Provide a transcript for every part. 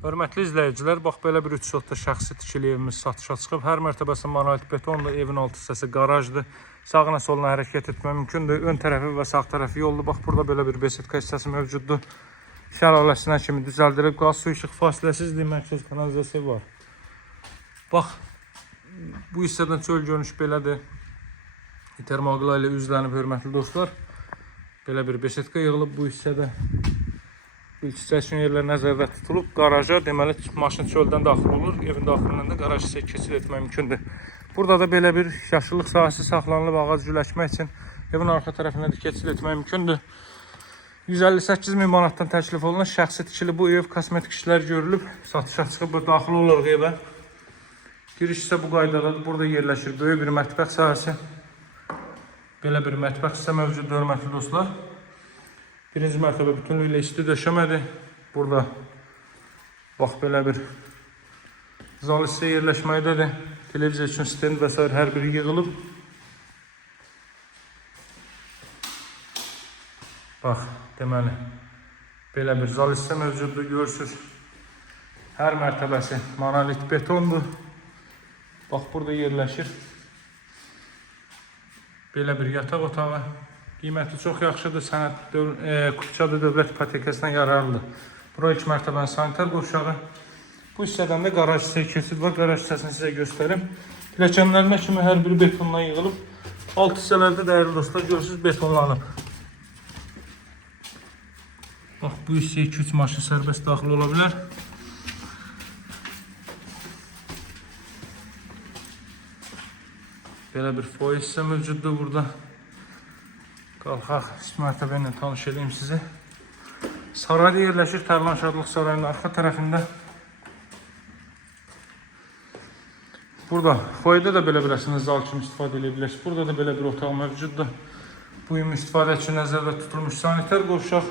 Hörmətli izləyicilər, bax belə bir 3 otda şəxsi tikili evimiz satışa çıxıb. Hər mərtəbəsi monolit betondur, evin alt hissəsi qarajdır. Sağına soluna hərəkət etmək mümkündür. Ön tərəfi və sağ tərəfi yoldur. Bax burada belə bir besetka hissəsi mövcuddur. Şəlaləsinə kimi düzəldilib. Qaz, su, işıq fasiləsizliyi, mərkəz kanalizasiya var. Bax, bu hissədən çöl görünüş belədir. Termoqla ilə üzlənib, hörmətli dostlar. Belə bir besetka yığılıb bu hissədə. İlk seçim yerlər nəzərdə tutulub. Qaraja, deməli, maşın çöldən daxil olur. Evin daxilindən də qaraj hissəyə keçid etmək mümkündür. Burada da belə bir yaşıllıq sahəsi saxlanılıb, ağac güləşmək üçün evin arxa tərəfindən də keçid etmək mümkündür. 158.000 manatdan təklif olunan şəxsi tikili bu ev kosmetik işlər görülüb, satışa çıxıb, daxil olaraq evə. Giriş isə bu qaydadadır. Burada yerləşir böyük bir mətbəx sahəsi. Belə bir mətbəx hissə mövcuddur, hörmətli dostlar. Birinci mərtəbə bütünlüklə isti döşəmədir. Burada bax belə bir zal hissə yerləşməkdədir. Televiziya üçün stend və s. hər biri yığılıb. Bax, deməli, belə bir zal hissə mövcuddur, görürsünüz. Hər mərtəbəsi monolit betondur. Bax, burada yerləşir. Belə bir yataq otağı. Qiyməti çox yaxşıdır, sənəd Kupçadı dövlət ipotekasına yararlıdır. Bura ilk mərtəbənin sanitar qovşağı. Bu hissədən də qaraj hissəyə keçid var. Qaraj hissəsini sizə göstərim. Pilləkənlərinə kimi hər biri betondan yığılıb. Alt hissələrdə dəyərli dostlar, görürsünüz, betonlanıb. Bax, bu hissəyə 2-3 maşın sərbəst daxil ola bilər. Belə bir foyer hissə mövcuddur burada. Qalxaq, üst mərtəbə ilə tanış edeyim sizi. Sarayda yerləşir, Tərlan Şadlıq Sarayının arxa tərəfində. Burada, foyerdə də belə biləsiniz, zal kimi istifadə edə bilirsiniz. Burada da belə bir otaq mövcuddur. Bu ümumi istifadə üçün nəzərdə tutulmuş sanitar qovşaq.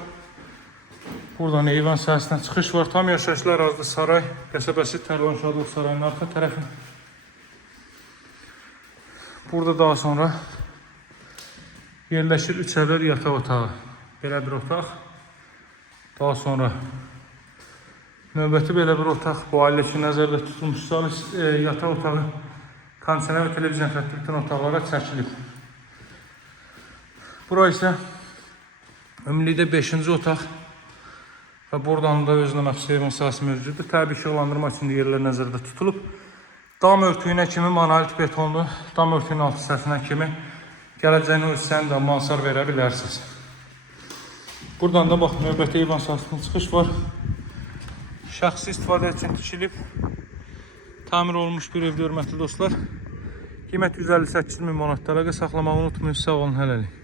Buradan eyvan sahəsinə çıxış var. Tam yaşayışlı ərazidə saray, qəsəbəsi Tərlan Şadlıq Sarayının arxa tərəfi. Burada daha sonra yerləşir 3 ədəd yataq otağı. Belə bir otaq. Daha sonra növbəti belə bir otaq. Bu ailə üçün nəzərdə tutulmuş yataq otağı. Kondisioner və televizyon xətti bütün otaqlara çəkilib. Bura isə ümumilikdə 5-ci otaq. Və buradan da özünə məxsus evin sahəsi mövcuddur. Təbii işıqlandırma üçün yerlər nəzərdə tutulub. Dam örtüyünə kimi monolit betonlu, dam örtüyünün alt hissəsinə kimi gələcəyin o hissəni də mansar verə bilərsiniz. Buradan da bax, növbəti eyvan sahəsindən çıxış var. Şəxsi istifadə üçün tikilib, tamir olmuş bir evdə, hörmətli dostlar. Qiymət 158.000 manat. Əlaqə saxlamağı unutmayın. Sağ olun, hələlik.